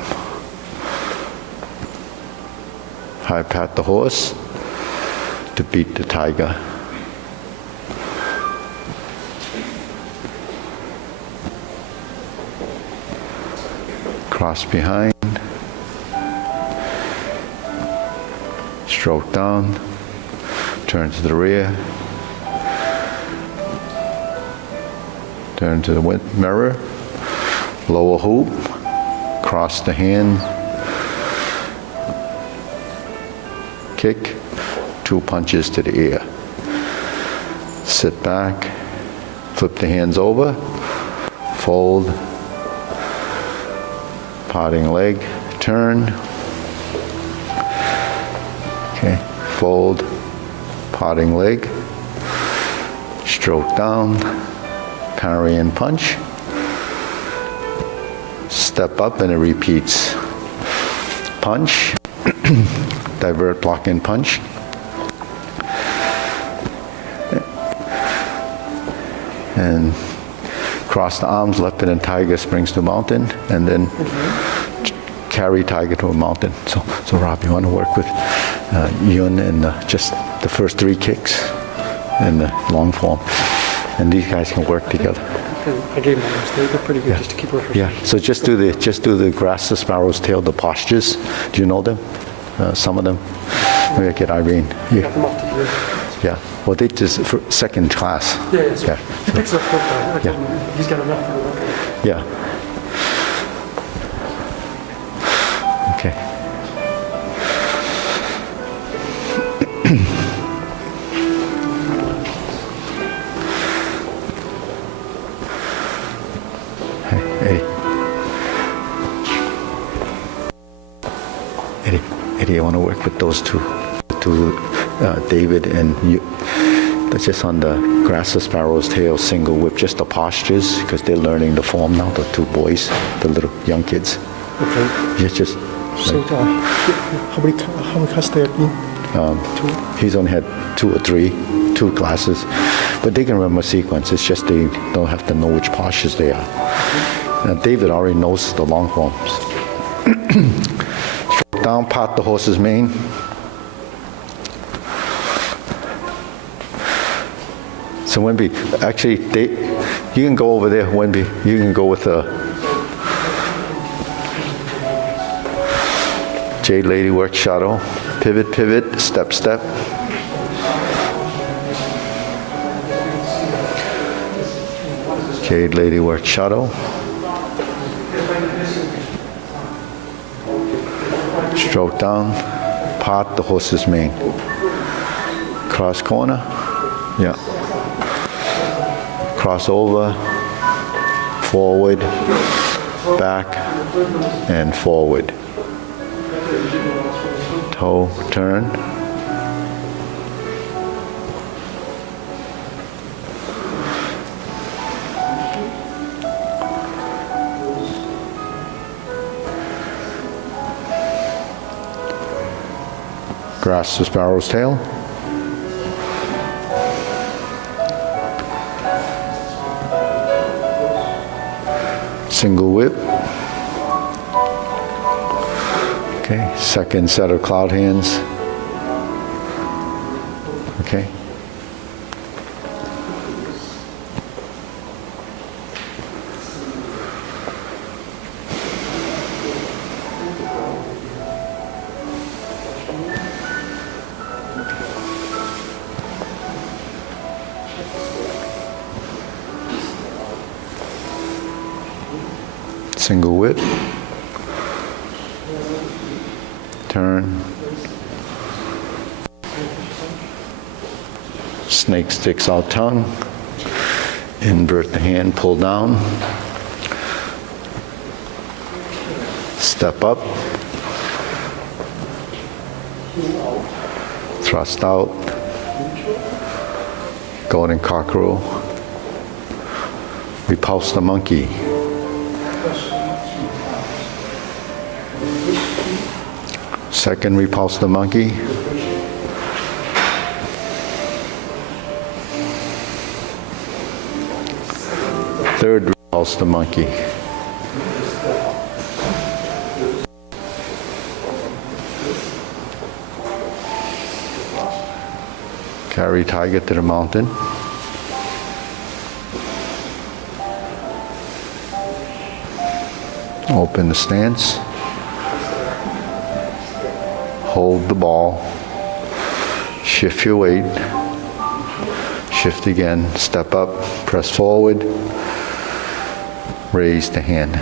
High pat the horse to beat the tiger. Cross behind. Stroke down. Turn to the rear. Turn to the mirror. Lower hoop. Cross the hand. Kick, 2 punches to the ear. Sit back, flip the hands over, fold, parting leg, turn. Okay, fold, parting leg, stroke down, parry and punch. Step up and it repeats. Punch. Divert, block, and punch. And cross the arms, leopard and tiger springs to mountain, and then carry tiger to a mountain. So Rob, you want to work with Yun and just the first 3 kicks in the long form, and these guys can work together. I gave my notes. They're pretty good just to keep refreshing. Yeah. So just do the grasp the sparrow's tail, the postures. Do you know them? Some of them. Maybe I get Irene. I got them up to here. Yeah. Well, they just for second class. Yeah, so Yeah. he picks it up quick. I Yeah. told him he's got enough for the workout. Yeah. Okay. Eddie, I want to work with those two, David and you. That's just on the grasses, sparrow's tail, single whip, just the postures, because they're learning the form now, the two boys, the little young kids. Okay. Just So how many classes there have been? he's only had 2 or 3, 2 classes, but they can remember sequence. It's just they don't have to know which postures they are. Now, David already knows the long forms. Stroke down, part the horse's mane. So Wenby, actually, you can go over there, Wenby. You can go with the Jade Lady work shadow. Pivot, pivot, step, step. Jade Lady work shadow. Stroke down, part the horse's mane. Cross corner, yeah. Cross over, forward, back, and forward. Toe, turn. Grasp the sparrow's tail. Single whip. Okay, second set of cloud hands. Okay. Single whip. Turn. Snake sticks out tongue. Invert the hand, pull down. Step up. Thrust out. Golden cockerel. Repulse the monkey. Second, repulse the monkey. Third, repulse the monkey. Carry tiger to the mountain. Open the stance. Hold the ball. Shift your weight. Shift again. Step up. Press forward. Raise the hand.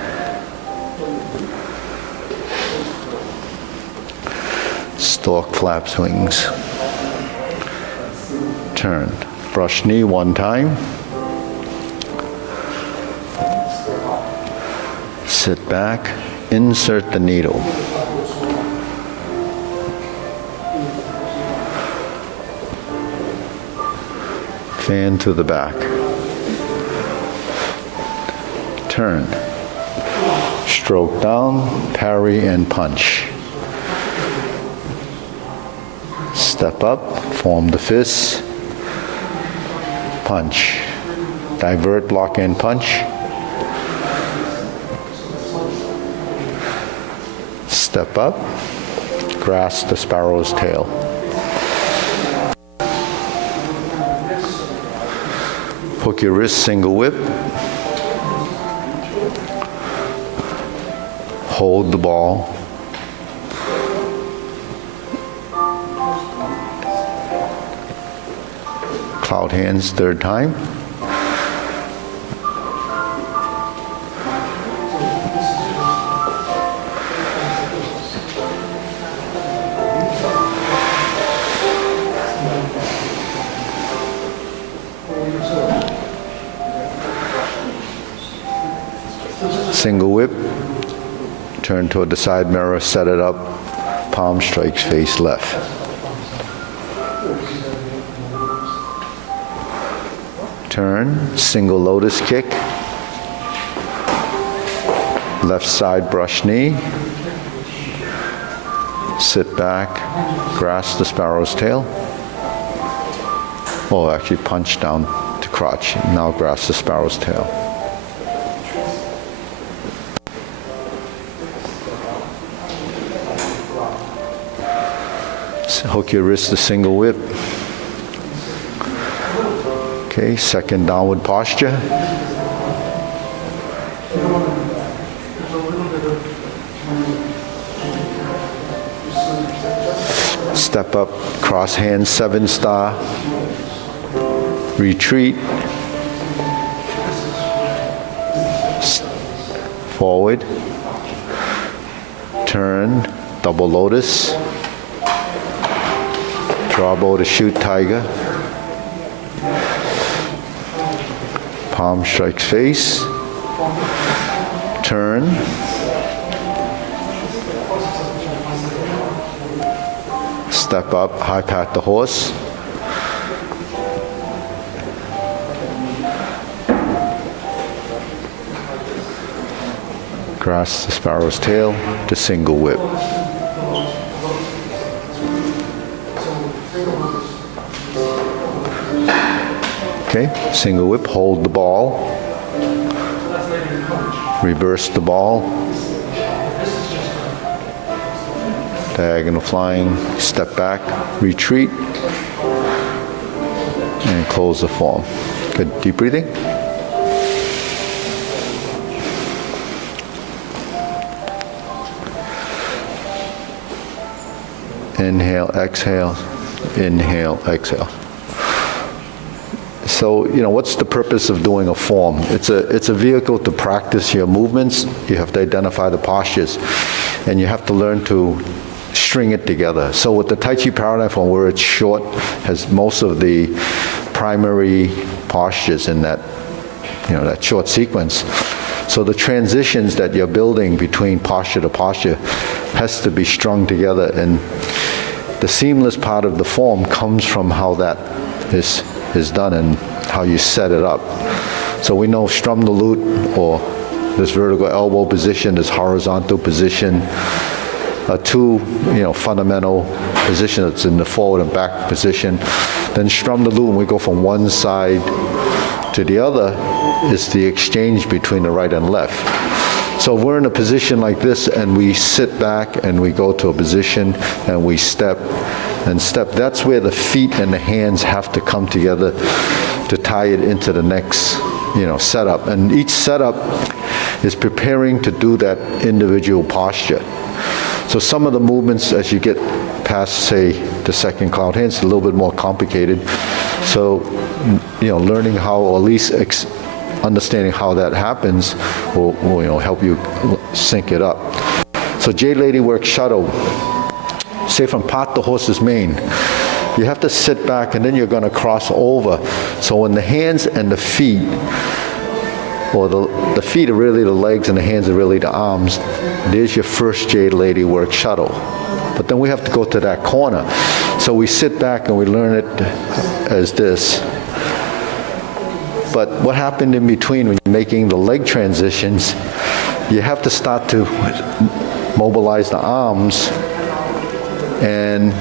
Stork flaps wings. Turn. Brush knee one time. Sit back. Insert the needle. Fan to the back. Turn. Stroke down, parry and punch. Step up, form the fists. Punch. Divert, block and punch. Step up, grasp the sparrow's tail. Hook your wrist, single whip. Hold the ball. Cloud hands, third time. Single whip. Turn toward the side mirror, set it up. Palm strikes face left. Turn, single lotus kick. Left side brush knee. Sit back, grasp the sparrow's tail. Oh, actually punch down to crotch. Now grasp the sparrow's tail. So hook your wrist to single whip. Okay, second downward posture. Step up, cross hands, 7-star. Retreat. Forward. Turn, double lotus. Draw bow to shoot tiger. Palm strikes face. Turn. Step up, high pat the horse. Grasp the sparrow's tail to single whip. Okay, single whip, hold the ball. Reverse the ball. Diagonal flying, step back, retreat, and close the form. Good, deep breathing. Inhale, exhale, inhale, exhale. So, what's the purpose of doing a form? It's a vehicle to practice your movements. You have to identify the postures, and you have to learn to string it together. So with the Tai Chi Paradigm form, where it's short, has most of the primary postures in that, that short sequence. So the transitions that you're building between posture to posture has to be strung together, and the seamless part of the form comes from how that is done and how you set it up. So we know strum the lute, or this vertical elbow position, this horizontal position, two fundamental positions. It's in the forward and back position. Then strum the lute, and we go from one side to the other, is the exchange between the right and left. So if we're in a position like this and we sit back and we go to a position and we step and step, that's where the feet and the hands have to come together to tie it into the next setup. And each setup is preparing to do that individual posture. So some of the movements, as you get past, say, the second cloud hands, a little bit more complicated. So, learning how, or at least understanding how that happens will help you sync it up. So Jade Lady works shuttle. Say from pot the horse's mane. You have to sit back, and then you're going to cross over. So when the hands and the feet, or the feet are really the legs and the hands are really the arms, there's your first Jade Lady work shuttle. But then we have to go to that corner. So we sit back and we learn it as this. But what happened in between when you're making the leg transitions, you have to start to mobilize the arms and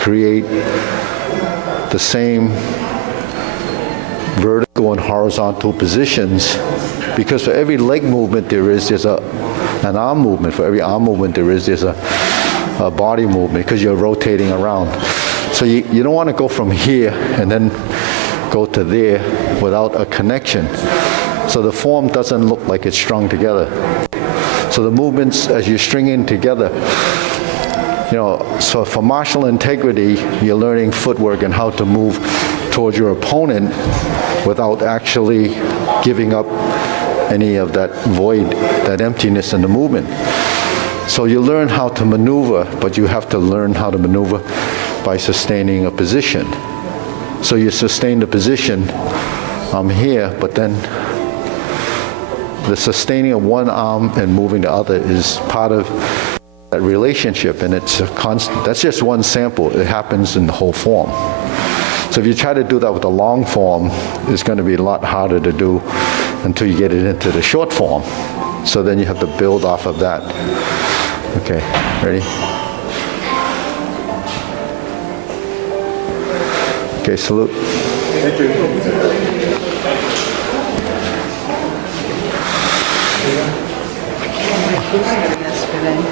create the same vertical and horizontal positions, because for every leg movement there's an arm movement. For every arm movement there's a body movement, because you're rotating around. So you don't want to go from here and then go to there without a connection. So the form doesn't look like it's strung together. So the movements, as you're stringing together, so for martial integrity, you're learning footwork and how to move towards your opponent without actually giving up any of that void, that emptiness in the movement. So you learn how to maneuver, but you have to learn how to maneuver by sustaining a position. So you sustain the position, I'm here, but then the sustaining of one arm and moving the other is part of that relationship, and it's a constant. That's just one sample. It happens in the whole form. So if you try to do that with the long form, it's going to be a lot harder to do until you get it into the short form. So then you have to build off of that. Okay, ready? Okay, salute.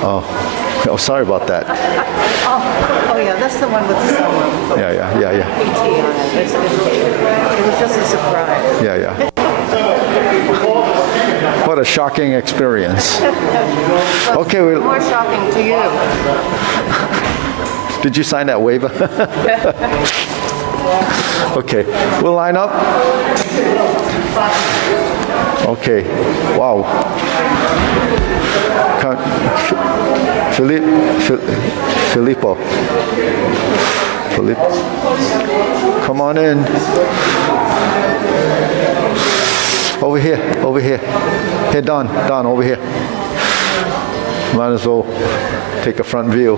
Oh, sorry about that. Oh, yeah, that's the one with the sunroof. Yeah. PT on it. That's good. It was just a surprise. Yeah. What a shocking experience. Okay, More shocking to you. did you sign that waiver? Okay, we'll line up. Okay, wow. Filippo. Come on in. Over here. Hey, Don, over here. Might as well take a front view.